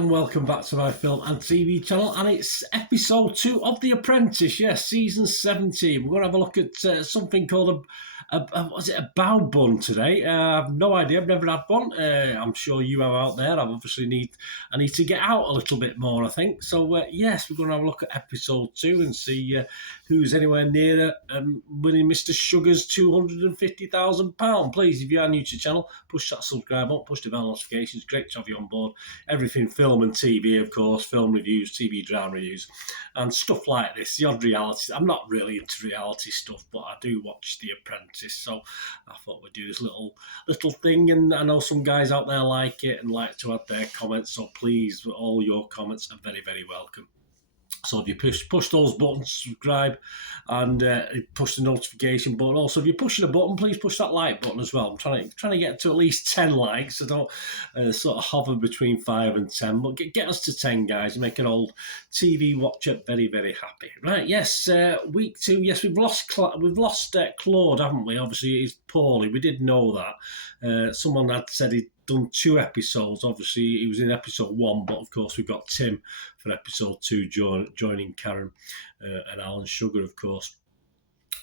Welcome back to my film and TV channel, and it's episode 2 of The Apprentice, yes, season 17. We're going to have a look at something called was it a BAO bun today? I have no idea, I've never had one. I'm sure you have out there. I need to get out a little bit more, I think. So yes, we're going to have a look at episode 2 and see who's anywhere nearer winning Mr. Sugar's £250,000. Please, if you are new to the channel, push that subscribe button, push the bell notifications. Great to have you on board. Everything film and TV, of course, film reviews, TV drama reviews, and stuff like this, the odd reality. I'm not really into reality stuff, but I do watch The Apprentice, so I thought we'd do this little thing, and I know some guys out there like it and like to add their comments, so please, all your comments are very, very welcome. So if you push those buttons, subscribe, and push the notification button. Also, if you're pushing a button, please push that like button as well. I'm trying to get to at least 10 likes. I don't sort of hover between 5 and 10, but get us to 10, guys. You make an old TV watcher very, very happy. Right? Yes, week 2. Yes, we've lost Claude, haven't we? Obviously, he's poorly. We did know that. Someone had said he'd done 2 episodes. Obviously, he was in episode 1, but of course we've got Tim for episode 2 joining Karen and Alan Sugar, of course.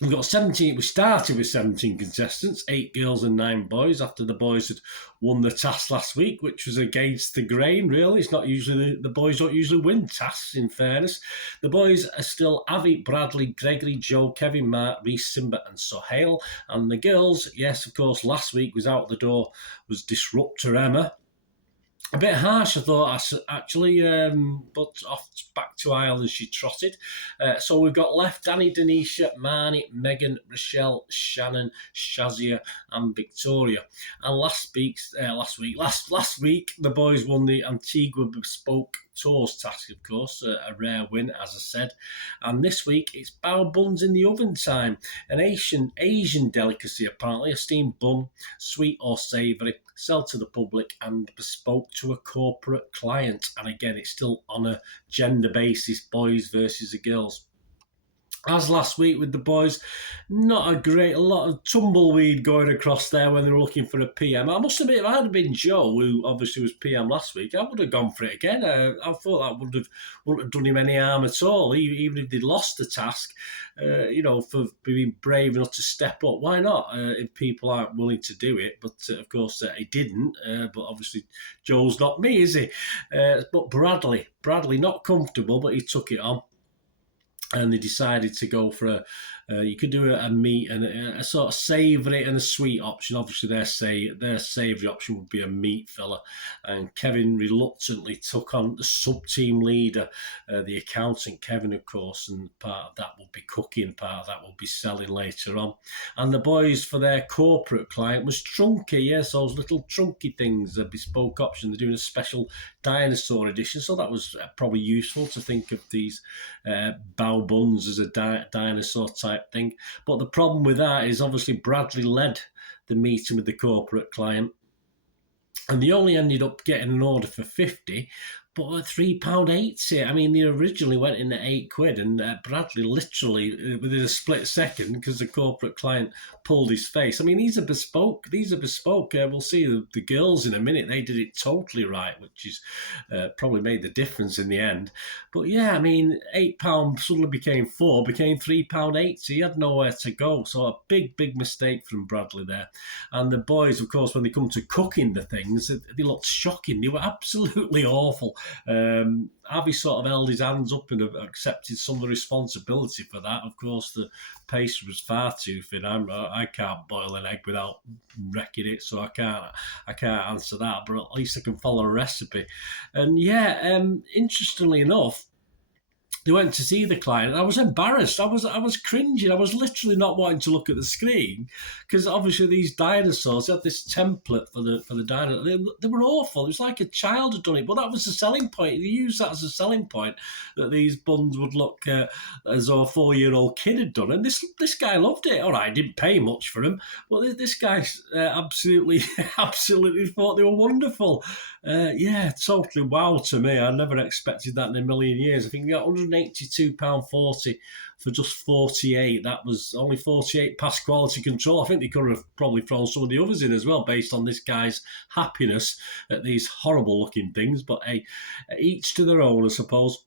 We've got 17. We started with 17 contestants, 8 girls and 9 boys, after the boys had won the task last week, which was against the grain, really. It's not usually, the boys don't usually win tasks, in fairness. The boys are still Avi, Bradley, Gregory, Joe, Kevin, Mark, Reese, Simba and Sohail. And the girls, yes, of course, last week was out the door, was Disruptor Emma. A bit harsh, I thought, actually, but off back to Ireland she trotted. So we've got left Danny, Denisha, Marnie, Megan, Rochelle, Shannon, Shazia and Victoria. And last week, the boys won the Antigua Bespoke Tours task, of course, a rare win, as I said. And this week, it's BAO buns in the oven time. An Asian delicacy, apparently, a steamed bun, sweet or savoury, sell to the public and bespoke to a corporate client. And again, it's still on a gender basis, boys versus the girls. As last week with the boys, not a lot of tumbleweed going across there when they were looking for a PM. I must admit, if I had been Joe, who obviously was PM last week, I would have gone for it again. I thought that wouldn't have done him any harm at all, even if they'd lost the task, for being brave enough to step up. Why not, if people aren't willing to do it? But, of course, he didn't. But obviously, Joe's not me, is he? But Bradley, not comfortable, but he took it on. And they decided to go for you could do a meat and a sort of savoury and a sweet option. Obviously, their savoury option would be a meat filler. And Kevin reluctantly took on the sub-team leader, the accountant, Kevin, of course, and part of that will be cooking, part of that will be selling later on. And the boys, for their corporate client, was Trunky, yes, those little Trunky things, a bespoke option. They're doing a special dinosaur edition, so that was probably useful to think of these BAO buns as a dinosaur type thing. But the problem with that is obviously Bradley led the meeting with the corporate client, and they only ended up getting an order for 50, but at £3.80. I mean, they originally went in at £8, and Bradley literally, within a split second, because the corporate client pulled his face. I mean, these are bespoke. We'll see the girls in a minute. They did it totally right, which is probably made the difference in the end. But yeah, I mean, £8 suddenly became £3.80. He had nowhere to go. So a big, big mistake from Bradley there. And the boys, of course, when they come to cooking the things, they looked shocking. They were absolutely awful. Avi sort of held his hands up and accepted some of the responsibility for that. Of course, the paste was far too thin. I can't boil an egg without wrecking it, so I can't answer that. But at least I can follow a recipe. And yeah, interestingly enough, they went to see the client, and I was embarrassed. I was cringing. I was literally not wanting to look at the screen because obviously these dinosaurs had this template for the dinosaur. They were awful. It was like a child had done it, but that was the selling point. They used that as a selling point that these buns would look as though a 4-year-old kid had done. And this guy loved it. All right, didn't pay much for them, but this guy absolutely thought they were wonderful. Yeah, totally wow to me. I never expected that in a million years. I think we got £182.40 for just 48. That was only 48 past quality control. I think they could have probably thrown some of the others in as well based on this guy's happiness at these horrible looking things. But hey, each to their own, I suppose.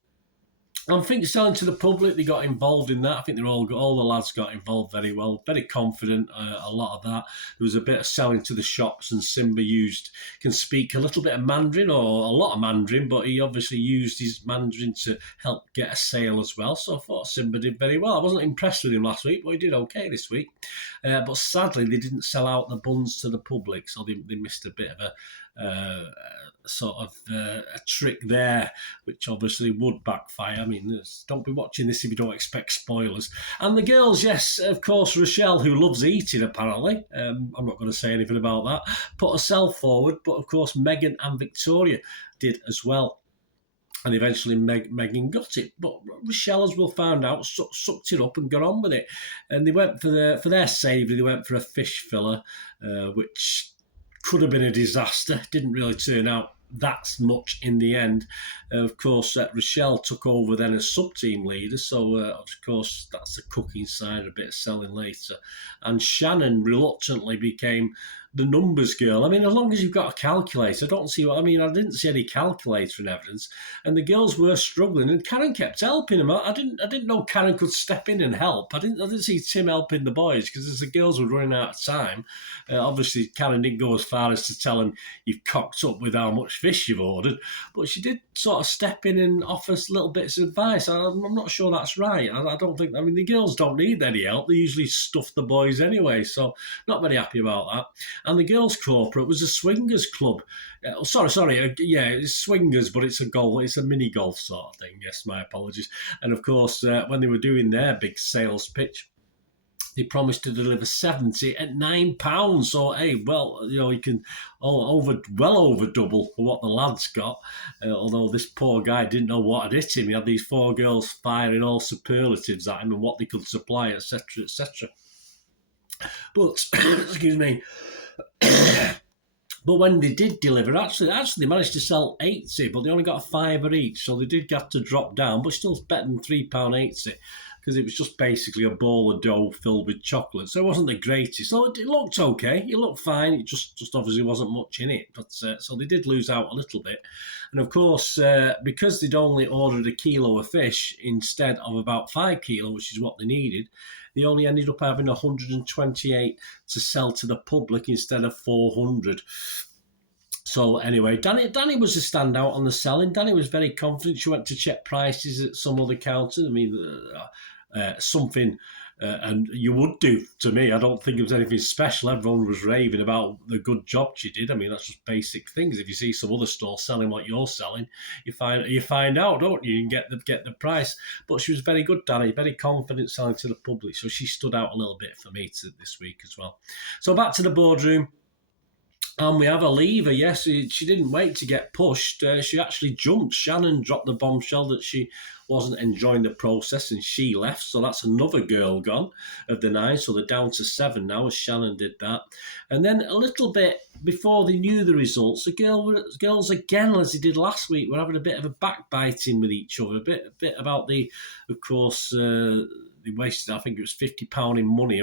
I think selling to the public, they got involved in that. I think all the lads got involved very well, very confident. A lot of that. There was a bit of selling to the shops, and Simba can speak a little bit of Mandarin or a lot of Mandarin, but he obviously used his Mandarin to help get a sale as well. So I thought Simba did very well. I wasn't impressed with him last week, but he did okay this week. But sadly, they didn't sell out the buns to the public, so they missed a bit of a a trick there, which obviously would backfire. I mean, don't be watching this if you don't expect spoilers. And the girls, yes, of course, Rochelle, who loves eating apparently, I'm not going to say anything about that, put herself forward, but of course Megan and Victoria did as well. And eventually Megan got it. But Rochelle, as we'll find out, sucked it up and got on with it. And they went for their savoury, they went for a fish filler, which could have been a disaster. Didn't really turn out that much in the end. Of course, Rochelle took over then as sub-team leader, so of course that's the cooking side, a bit of selling later. And Shannon reluctantly became the numbers girl. I mean, as long as you've got a calculator, I don't see what I mean. I didn't see any calculator in evidence, and the girls were struggling. And Karen kept helping them. I didn't know Karen could step in and help. I didn't see Tim helping the boys because as the girls were running out of time, obviously Karen didn't go as far as to tell them you've cocked up with how much fish you've ordered, but she did sort of step in and offer us little bits of advice. I'm not sure that's right. I don't think. I mean, the girls don't need any help. They usually stuff the boys anyway, so not very happy about that. And the girls' corporate was a swingers club. Yeah, it's swingers, but it's a mini golf sort of thing. Yes, my apologies. And of course, when they were doing their big sales pitch, they promised to deliver 70 at £9. So, hey, well, you can well over double for what the lads got. Although this poor guy didn't know what had hit him. He had these 4 girls firing all superlatives at him and what they could supply, etc., etc. But, excuse me. But when they did deliver, actually they managed to sell 80, but they only got a £5 each, so they did have to drop down, but still better than £3.80 because it was just basically a bowl of dough filled with chocolate, so it wasn't the greatest. So it looked okay, it looked fine, it just obviously wasn't much in it, but so they did lose out a little bit. And of course, because they'd only ordered a kilo of fish instead of about 5 kilos, which is what they needed, they only ended up having 128 to sell to the public instead of 400. So anyway, Danny was a standout on the selling. Danny was very confident. She went to check prices at some other counters. I mean, something, and you would do to me. I don't think it was anything special. Everyone was raving about the good job she did. I mean, that's just basic things. If you see some other store selling what you're selling, you find out, don't you? You can get the price. But she was very good, Danny, very confident selling to the public. So she stood out a little bit for me this week as well. So back to the boardroom. And we have a lever, yes, she didn't wait to get pushed. She actually jumped. Shannon dropped the bombshell that she wasn't enjoying the process and she left. So that's another girl gone of the 9. So they're down to 7 now as Shannon did that. And then a little bit before they knew the results, the girls again, as they did last week, were having a bit of a backbiting with each other. A bit about of course, they wasted, I think it was £50 in money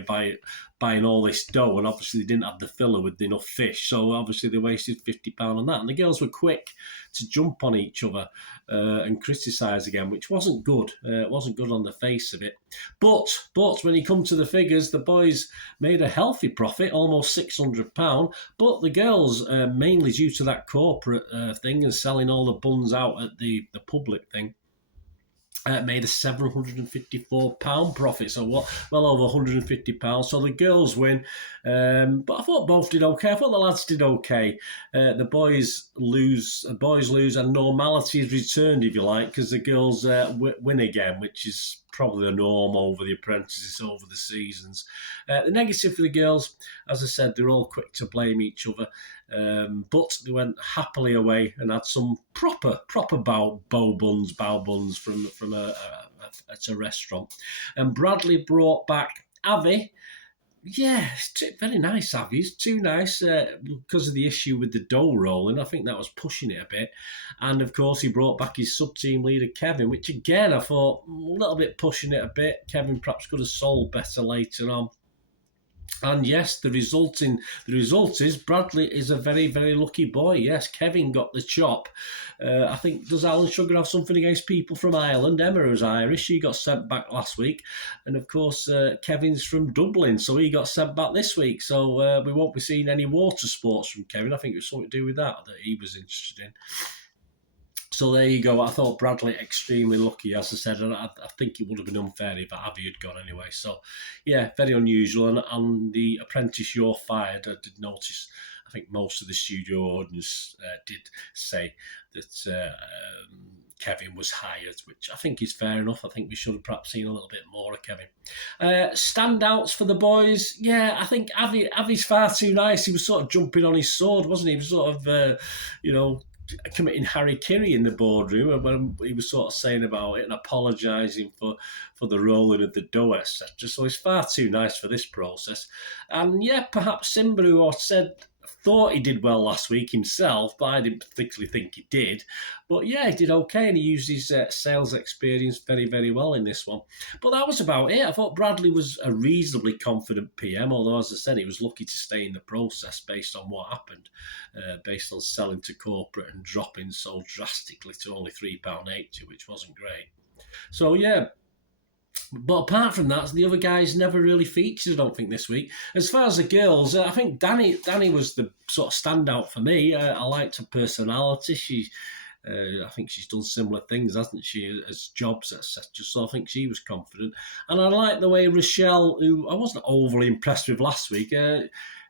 buying all this dough, and obviously they didn't have the filler with enough fish, so obviously they wasted £50 on that. And the girls were quick to jump on each other and criticise again, which wasn't good. It wasn't good on the face of it. But when you come to the figures, the boys made a healthy profit, almost £600. But the girls, mainly due to that corporate thing and selling all the buns out at the public thing, made a £754 profit, so well over £150. So the girls win, but I thought both did okay. I thought the lads did okay. The boys lose, and normality is returned, if you like, because the girls win again, which is probably the norm over the apprentices over the seasons. The negative for the girls, as I said, they're all quick to blame each other. But they went happily away and had some proper bao buns from at a restaurant. And Bradley brought back Avi. Yeah, very nice, Avi's. Too nice because of the issue with the dough rolling. I think that was pushing it a bit. And of course, he brought back his sub-team leader, Kevin, which again, I thought a little bit pushing it a bit. Kevin perhaps could have sold better later on. And yes, the result is Bradley is a very, very lucky boy. Yes, Kevin got the chop. I think, does Alan Sugar have something against people from Ireland? Emma is Irish. She got sent back last week. And of course, Kevin's from Dublin, so he got sent back this week. So we won't be seeing any water sports from Kevin. I think it was something to do with that he was interested in. So there you go. I thought Bradley extremely lucky, as I said, and I think it would have been unfair if Avi had gone anyway. So, yeah, very unusual. And the apprentice You're Fired, I did notice, I think most of the studio audience did say that Kevin was hired, which I think is fair enough. I think we should have perhaps seen a little bit more of Kevin. Standouts for the boys, yeah, I think Avi's far too nice. He was sort of jumping on his sword, wasn't he? He was sort of, committing harry-kiri in the boardroom when he was sort of saying about it and apologising for the rolling of the dough, etc. So he's far too nice for this process. And yeah, perhaps Simba, who thought he did well last week himself, but I didn't particularly think he did. But yeah, he did okay, and he used his sales experience very, very well in this one. But that was about it. I thought Bradley was a reasonably confident PM, although, as I said, he was lucky to stay in the process based on what happened, based on selling to corporate and dropping so drastically to only £3.80, which wasn't great. So yeah. But apart from that, the other guys never really featured, I don't think, this week. As far as the girls, I think Danny was the sort of standout for me. I liked her personality. I think she's done similar things, hasn't she, as jobs, etc. So I think she was confident. And I like the way Rochelle, who I wasn't overly impressed with last week,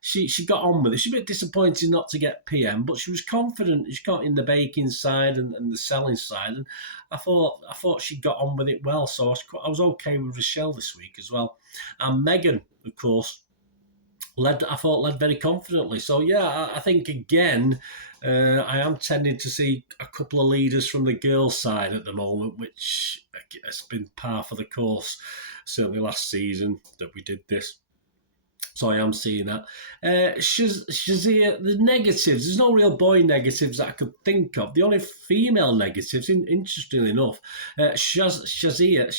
she got on with it. She's a bit disappointed not to get PM, but she was confident. She got in the baking side and the selling side, and I thought she got on with it well. So I was okay with Rochelle this week as well. And Megan, of course, led very confidently. So yeah, I think again, I am tending to see a couple of leaders from the girls' side at the moment, which has been par for the course. Certainly last season that we did this. So I am seeing that. Shazia, the negatives, there's no real boy negatives that I could think of. The only female negatives, interestingly enough, Shazia,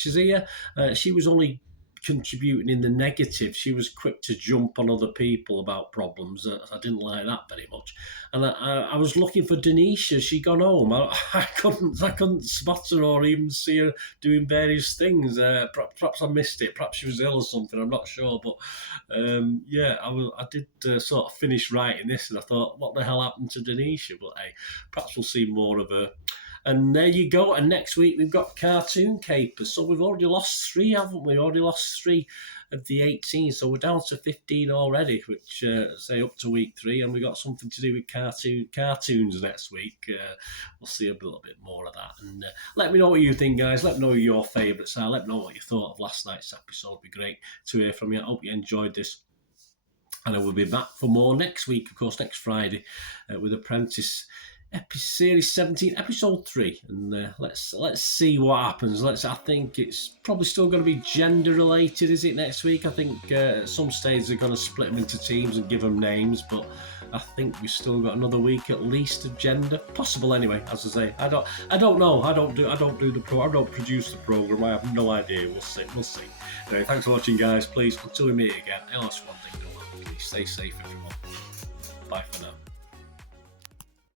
she was only contributing in the negative. She was quick to jump on other people about problems. I didn't like that very much. And I was looking for Denisha. She'd gone home. I couldn't spot her or even see her doing various things. Perhaps I missed it. Perhaps she was ill or something. I'm not sure. But I did sort of finish writing this, and I thought, what the hell happened to Denisha? But hey, perhaps we'll see more of her. And there you go. And next week we've got Cartoon Capers. So we've already lost 3, haven't we? Already lost 3 of the 18. So we're down to 15 already, which say up to week 3. And we've got something to do with cartoons next week. We'll see a little bit more of that. And let me know what you think, guys. Let me know your favourites are. Let me know what you thought of last night's episode. It'd be great to hear from you. I hope you enjoyed this. And I will be back for more next week, of course, next Friday, with Apprentice Series 17, Episode 3, and let's see what happens. I think it's probably still going to be gender related, is it, next week? I think at some stage they're going to split them into teams and give them names, but I think we've still got another week at least of gender, possible anyway. As I say, I don't know. I don't produce the program. I have no idea. We'll see. Anyway, thanks for watching, guys. Please, until we meet again, I ask one thing: please stay safe, everyone. Bye for now.